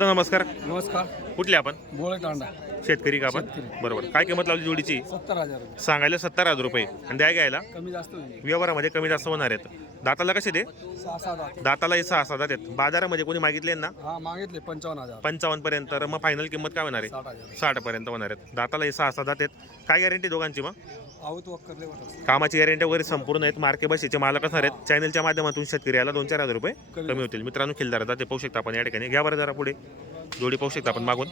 नमस्कार. नमस्कार. कुठले आपण? बोळे तांडा शेतकरी का आपण? शेतकरी. बरोबर. काय किंमत लावली जोडीची? सत्तर हजार सांगायला सत्तर हजार रुपये. आणि द्या घ्यायला? कमी जास्त व्यवहारामध्ये कमी जास्त होणार आहेत. दाताला कसे आठ दाताला हे सहा सात आहेत. बाजारामध्ये कोणी मागितले ना हा मागितले पंचावन्न हजार. पंचावन्न पर्यंत. तर मग फायनल किंमत काय होणार आहे? साठ पर्यंत होणार आहेत. दाताला हे सहा सात आहेत. काय गॅरंटी दोघांची मग? कामाची गॅरंटी वगैरे संपूर्ण आहेत. मार्के बशीचे मालक असणार आहेत. चॅनलच्या माध्यमातून शेतकऱ्याला दोन चार हजार रुपये कमी होतील. मित्रांनो खिल्दार ते पाहू शकता आपण या ठिकाणी. घ्या बरं जरा पुढे. जोडी पाहू शकता आपण मागून.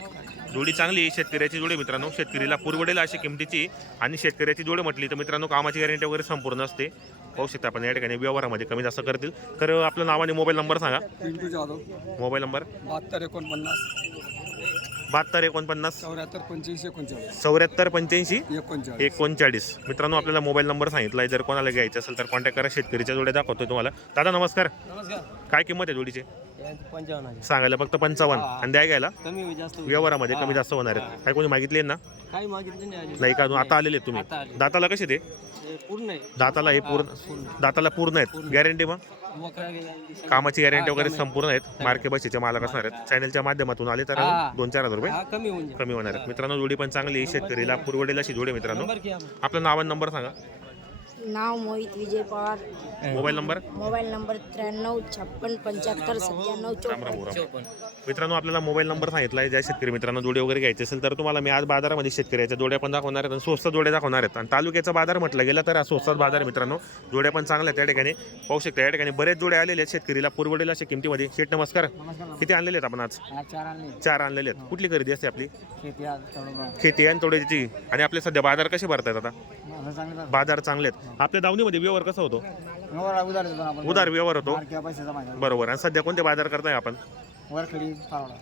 जोडी चांगली शेतकऱ्याची जोडी मित्रांनो. शेतकरीला पुरवडेल अशी किमतीची आणि शेतकऱ्याची जोडी म्हटली तर मित्रांनो कामाची गॅरंटी वगैरे संपूर्ण असते. पाहू शकता आपण या ठिकाणी व्यवहारामध्ये कमी जास्त करतील. तर आपलं नाव आणि मोबाईल नंबर सांगा. पिंटू जाधव. Mobile number? बहात्तर एकोणपन्नास. बहात्तर एकोणपन्नास. चौऱ्याहत्तर पंच्याऐंशी एकोणचाळीस. चौऱ्याहत्तर पंच्याऐंशी? एकोणचाळीस. एकोणचाळीस. मित्रांनो आपल्याला मोबाईल नंबर सांगितला जर कोणाला घ्यायचं असेल तर कॉन्टॅक्ट करा. शेतकरीच्या जोड्या दाखवतोय तुम्हाला. दादा नमस्कार. नमस्कार. काय किंमत आहे जोडीची? पंचावन्न हजार. सांगायला फक्त पंचावन्न. आणि द्या घ्यायला. कमी होईल जास्त व्यवहारामध्ये कमी जास्त होणार आहेत. काय कोणी मागितले ना? काही मागितले नाही नाही का अजून? आता आलेले आहेत तुम्ही. आले. दाताला कसे ते? पूर्ण आहे. दाताला हे पूर्ण दाताला पूर्ण आहेत. गॅरंटी मग? कामाची गॅरंटी वगैरे संपूर्ण आहेत. मार्के बशीचे मालक असणार आहेत. चॅनलच्या माध्यमातून आले तर हा. दोन चार हजार रुपये. हा कमी होऊन कमी होणार आहेत. मित्रांनो जोडी पण चांगली आहे. शेतकरीला पुरवडेल अशी जोडी आहे मित्रांनो. आपलं नाव आणि नंबर सांगा. नाव Mohit Vijay Pawar. Mobile number? Mobile number त्र्याण्णव छप्पन पंच्याहत्तर सत्त्याण्णव चौपन्न राम. मित्रांनो आपल्याला मोबाईल नंबर सांगितला आहे. ज्या शेतकरी मित्रांनो जोडे वगैरे घ्यायचे असेल तर तुम्हाला मी आज बाजारामध्ये शेतकऱ्याच्या जोड्या पण दाखवणार आहेत आणि स्वस्त जोड्या दाखवणार आहेत. आणि तालुक्याचा बाजार म्हटलं गेलं तर हा स्वस्तात बाजार आहे मित्रांनो. जोड्या पण चांगल्या आहेत त्या ठिकाणी. पाहू शकता या ठिकाणी बरेच जोडे आलेले आहेत शेतकरीला. पुरवडेल अशा किमतीमध्ये. शेट नमस्कार. किती आणलेले आहेत आपण आज? चार आणले चार आणलेले आहेत. कुठली खरेदी असते आपली? शेती आणि तोड्याची. आणि आपले सध्या बाजार कसे भरतायत आता? बाजार चांगले आहेत. आपल्या दावणीमध्ये व्यवहार कसा होतो? आपण. उदार व्यवहार होतो. बरोबर. आणि सध्या कोणते बाजार करताय आपण?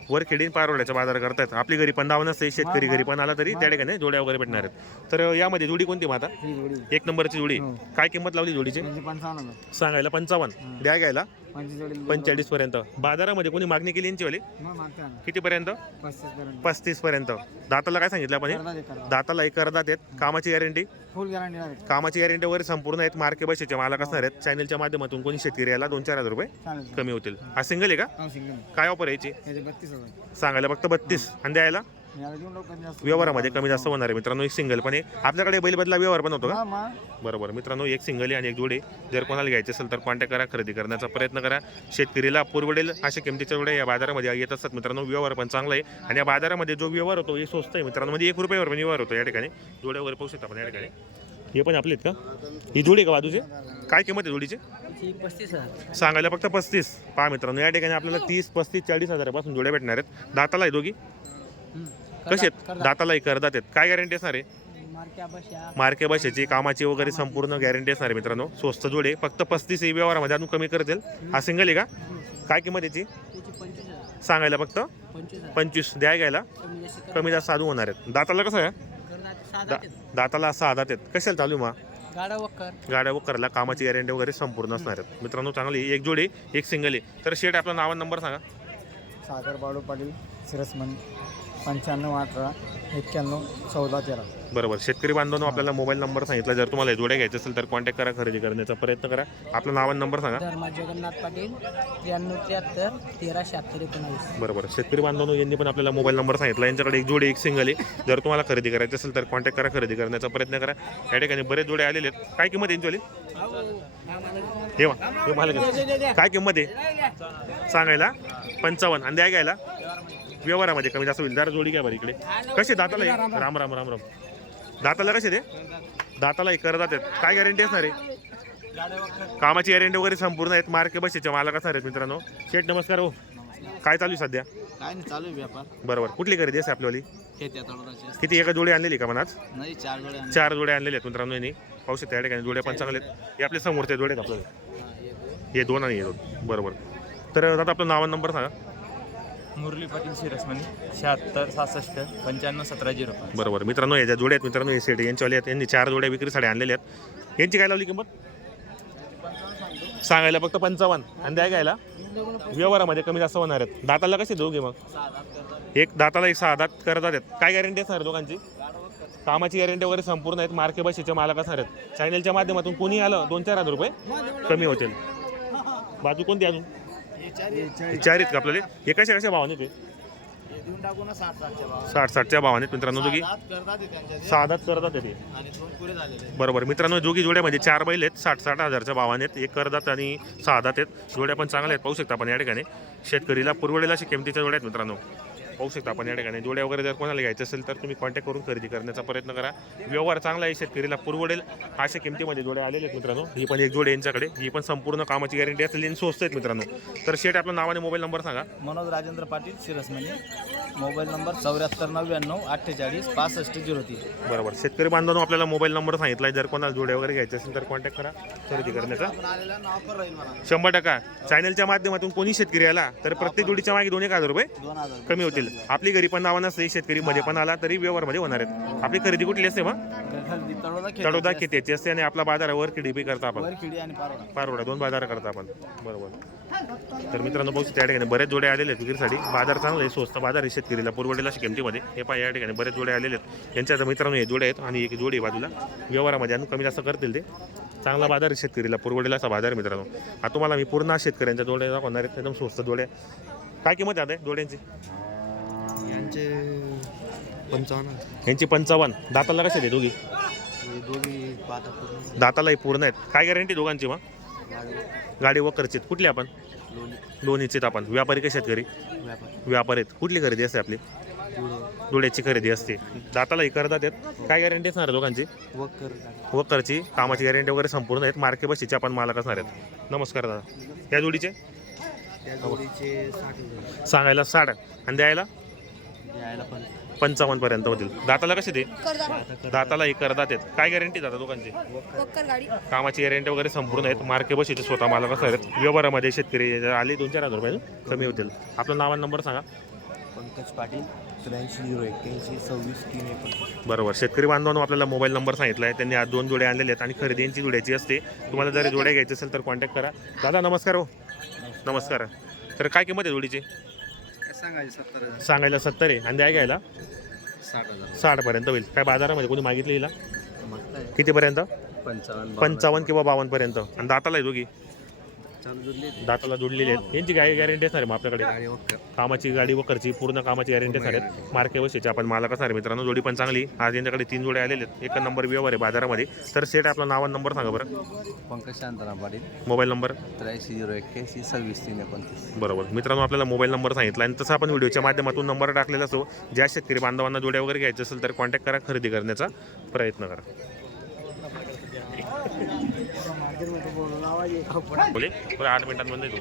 वरखडी पारोड्याचा बाजार करतायत. आपली घरी पण दावण असते शेतकरी घरी पण आला तरी त्या ठिकाणी जोड्या वगैरे भेटणार आहेत. तर यामध्ये जोडी कोणती माता? ही जोडी. एक नंबरची जोडी. काय किंमत लावली जोडीची? त्यांची पंचावन्न. हजार सांगायला पंचावन्न. द्या घ्यायला. पंचेचाळीस पर्यंत. बाजारामध्ये कोणी मागणी केली यांची वाली? मग मागते आम्ही. किती पर्यंत पस्तीस पर्यंत पस्तीस पर्यंत दाताला काय सांगितलं आपण हे? करदा दाताला एक करदात आहेत कामाची गॅरंटी फुल गॅरंटी कामाची गॅरंटी वगैरे संपूर्ण आहेत. मार्के बसेचे मालक असणार आहेत. चॅनलच्या माध्यमातून कोणी शेतकरी याला दोन चार हजार रुपये चालेल कमी होतील. हा सिंगल आहे का? हा सिंगल काय ऑफर यायची याचे बत्तीस हजार. सांगायला फक्त बत्तीस. आणि द्यायला? व्यवहारामध्ये कमी जास्त होणार आहे. मित्रांनो एक सिंगल पण आहे. आपल्याकडे बैल बदला व्यवहार पण होतो का? हा मा बरोबर. मित्रांनो एक सिंगल आहे आणि एक जोडी जर कोणाला घ्यायचे असेल तर कॉन्टॅक्ट करा खरेदी करण्याचा प्रयत्न करा. शेतकरीला पुरवडेल अशा किमतीच्या जोड्या या बाजारामध्ये येत असतात. मित्रांनो व्यवहार पण चांगला आहे. आणि या बाजारामध्ये जो व्यवहार होतो हे स्वस्त आहे. मित्रांनो म्हणजे एक रुपयावर पण व्यवहार होतो या ठिकाणी. जोड्या वगैरे पाहू शकता आपण या ठिकाणी. हे पण आपले आहेत का? ही जोडी आहे का बाजूचे? काय किंमत आहे जोडीची? पस्तीस हजार. सांगायला फक्त पस्तीस. पहा मित्रांनो या ठिकाणी आपल्याला तीस पस्तीस चाळीस हजारापासून जोड्या भेटणार आहेत. दाताला आहे दोघी? कसे आहेत? दाताला एक करदात आहेत. काय गॅरंटी असणार आहे? मार्के बशाची कामाची वगैरे संपूर्ण गॅरंटी असणार आहे मित्रांनो. स्वस्त जोडे फक्त पस्तीस ही व्यवहारामध्ये अजून कमी करतील. हा सिंगल आहे का? काय किंमत याची? सांगायला फक्त? पंचवीस द्या घ्यायला. कमी जास्त साधू होणार आहेत. दाताला कसं आहे? दा- दाताला सहा दात आहेत. कशाला चालू आहे मग? गाडा वक्कर. गाड्या वगैरेला कामाची गॅरंटी वगैरे संपूर्ण असणार आहेत. मित्रांनो चांगली. एक जोडी एक सिंगल आहे. तर शेट आपला नाव नंबर सांगा. सागर बाळू पाटील सिरसमन पंच्याण्णव अठरा एक्क्याण्णव चौदा तेरा. बरोबर. शेतकरी बांधवांनो आपल्याला मोबाईल नंबर सांगितला. जर तुम्हाला हे जोड्या घ्यायचे असेल तर कॉन्टॅक्ट करा खरेदी करण्याचा प्रयत्न करा. आपलं नाव आणि नंबर सांगा. धर्मा जगन्नाथ पाटील त्र्याण्णव त्र्याहत्तर तेरा शहात्तर एकोणावीस. बरोबर. शेतकरी बांधवांनो यांनी पण आपल्याला मोबाईल नंबर सांगितला. यांच्याकडे एक जोडी एक सिंगल आहे. जर तुम्हाला खरेदी करायची असेल तर कॉन्टॅक्ट करा खरेदी करण्याचा प्रयत्न करा. या ठिकाणी बरेच जोडे आलेले आहेत. काय किंमत आहे यांची हे वा, हे मला घे. काय किंमत आहे? सांगायला. पंचावन्न. आणि द्या घ्यायला. व्यवहारामध्ये कमी जास्त होईल. जरा जोडी घ्या बरं इकडे. कसे दाताला? हे? राम राम. राम राम दाताला कसे ते दाताला एक करत आहेत काय गॅरंटी असणार आहे? कामाची गॅरंटी वगैरे संपूर्ण आहेत. मार्के बसेचे मालक असणार आहेत मित्रांनो. शेठ नमस्कार हो. काय चालू आहे सध्या? काय नाही चालू आहे व्यापार. बरोबर. कुठली खरेदी असते आपल्यावाली? तळोदाचे किती एका जोडी आणलेली का मनात? नाही चार जोड्या चार जोड्या आणलेल्या आहेत मित्रांनो यांनी. पाहू शकता या ठिकाणी. जोड्या पण चांगले आहेत. हे आपले समोरचे जोडे आहेत आपल्याला हे दोन आणि हे दोन. बरोबर. तर दादा आपलं नाव आणि नंबर सांगा. मुरली पाटील शिरसमणी शहात्तर सहासष्ट पंच्याण्णव सतरा झिरो बरोबर. मित्रांनो याच्या जोड्या आहेत. मित्रांनो हे सेट यांच्यावाले आहेत. यांनी चार जोड्या विक्रीसाठी आणलेल्या आहेत. यांची काय लावली किंमत? सांगायला फक्त पंचावन्न. आणि द्या घ्यायला. व्यवहारामध्ये कमी जास्त होणार आहेत. दाताला कसे दोघे मग? एक दाताला एक सहा दात करत आहेत. काय गॅरंटी असणार आहे दोघांची? कामाची गॅरंटी वगैरे संपूर्ण आहेत. मार्के बशीचे मालक असणार आहेत. चॅनलच्या माध्यमातून कोणी आलं? दोन चार हजार रुपये कमी होतील. बाजू कोणती अजून? चार आहेत का आपल्याला? हे कशा कशा भावाने ते? देऊन टाकू ना साठ साठच्या भाव साठ साठच्या भावाने मित्रांनो दोघी करतात ते त्यांच्या ते. साधाच करतात ते. आणि दोन पुरे झालेले बरोबर. मित्रांनो जोगी जोड्यामध्ये चार बैल आहेत. साठ साठ हजारच्या भावाने आहेत. एक करदात आणि सहा दात आहेत. जोड्या पण चांगल्या आहेत. पाहू शकता आपण या ठिकाणी. शेतकरीला पुरवडेल अशी किमतीच्या जोड्या आहेत मित्रांनो. पाहू शकता आपण या ठिकाणी. जोड्या वगैरे जर कोणाला घ्यायचं असेल तर तुम्ही कॉन्टॅक्ट करून खरेदी करण्याचा प्रयत्न करा. व्यवहार चांगला आहे शेतकरीला पुरवडेल अशा किमतीमध्ये जोड्या आलेले आहेत मित्रांनो. ही पण एक जोडी यांच्याकडे. ही पण संपूर्ण कामाची गॅरंटी असलेली स्वस्त आहेत मित्रांनो. तर शेट आपलं नाव आणि मोबाईल नंबर सांगा. मनोज राजेंद्र पाटील शिरसमणी मोबाईल नंबर चौऱ्याहत्तर नव्याण्णव अठ्ठेचाळीस पासष्ट झिरो तीन. बरोबर. शेतकरी बांधवांनो आपल्याला मोबाईल नंबर सांगितला जर कोणाला जोड्या वगैरे घ्यायचे असेल तर कॉन्टॅक्ट करा खरेदी करण्याचा. शंभर टक्का. चॅनलच्या माध्यमातून कोणी शेतकरी आला तर प्रत्येक जोडीच्या मागे दोन एक हजार रुपये. कमी होतील. आपली घरी पण नावा नसते शेतकरी मध्ये पण आला तरी व्यवहारमध्ये होणार आहेत. आपली खरेदी कुठली असते मग? तडोदा कितीची असते. आणि आपला बाजारावर किडीपी करता आपण. पारोडा. दोन बाजार करता आपण. बरोबर. तर मित्रांनो पाहू शकता या ठिकाणी बरेच जोडे आलेले आहेत विक्रीसाठी. बाजार चांगले आहे, स्वस्त बाजार आहे शेतकरीला पुरवडेल अशी किमतीमध्ये हे पाय या ठिकाणी बरेच जोडे आलेले आहेत. यांच्या मित्रांनो हे जोडे आहेत आणि एक जोडी बाजूला. व्यवहारामध्ये आणि कमी जास्त करतील ते. चांगला बाजार आहे शेतकरीला पुरवडेल असा बाजार मित्रांनो. आता तुम्हाला मी पूर्ण शेतकऱ्यांच्या जोडे दाखवणार आहेत एकदम स्वस्त जोडे काय किंमत आहे जोड्यांची? यांचे पंचावन्न. यांची पंचावन्न. दाताला कसे ते दोघी? दोघी पाच दातालाही पूर्ण आहेत. काय गॅरंटी दोघांची मग? गाडी. वकरची आहेत. कुठली आपण? लोणीचीत आपण. व्यापारी का शेतकरी व्यापारी. आहेत. कुठली खरेदी असते आपली? डोळ्याची खरेदी असते. दातालाही करतात आहेत. काय गॅरंटी असणार आहे दोघांची? वकर वकरची कामाची गॅरंटी वगैरे संपूर्ण आहेत. मार्के बशीचे आपण मालक असणार आहेत. नमस्कार दादा. या जोडीचे? त्या जोडीचे साठ सांगायला साठ. आणि द्यायला? पंचावन्न पर्यंत होतील. दाताला कसे ते? दातालाही करतात आहेत काय गॅरंटी दादा दोघांची? कामाची गॅरंटी वगैरे संपूर्ण आहेत. मार्के बशीचे स्वतः मालक असणार आहेत. व्यवहारामध्ये शेतकरी आले दोन चार हजार रुपये कमी होतील. आपलं नाव नंबर सांगा. पंकज पाटील त्र्याऐंशी झिरो एक्क्याऐंशी सव्वीस तीन एकोणतीस. बरोबर. शेतकरी बांधवांनो आपल्याला मोबाईल नंबर सांगितला आहे त्यांनी आज दोन जोडे आणलेले आहेत आणि खरेदी यांची जोड्याची असते. तुम्हाला जर जोड्या घ्यायची असेल तर कॉन्टॅक्ट करा. दादा नमस्कार हो. नमस्कार. तर काय किंमत आहे जोडीची? सांगायचे सत्तर हजार. सांगायला सत्तर आहे. आणि द्या घ्यायला. साठ हजार. साठपर्यंत होईल. काय बाजारामध्ये कोणी मागितलं हिला? मागताय. कितीपर्यंत? पंचावन्न पंचावन्न किंवा बावन्नपर्यंत. आणि दाताला आहे दोघी. दाताला जोडलेले आहेत. यांची काय गॅरंटी असणार आहे मग आपल्याकडे. गाडी कामाची गाडी वकरची पूर्ण कामाची गॅरंटी असणार आहेत मार्के वशीचे आपण मालक असणार आहे मित्रांनो. जोडी पण चांगली. आज यांच्याकडे तीन जोडे आलेले आहेत. एक नंबर व्यवहार आहे बाजारामध्ये. तर सेट आपला नाव नंबर सांगा बरं. पंकज शांताराम पाटील. मोबाईल नंबर त्र्याऐंशी झिरो एक्क्याऐंशी सव्वीस तीन एकोणतीस. बरोबर. मित्रांनो आपल्याला मोबाईल नंबर सांगितला आणि तसं आपण व्हिडिओच्या माध्यमातून नंबर टाकलेला असो ज्या शेतकरी बांधवांना जोड्या वगैरे घ्यायचं असेल तर कॉन्टॅक्ट करा खरेदी करण्याचा प्रयत्न करा. बोले बरं आठ मिनिटांमध्ये तू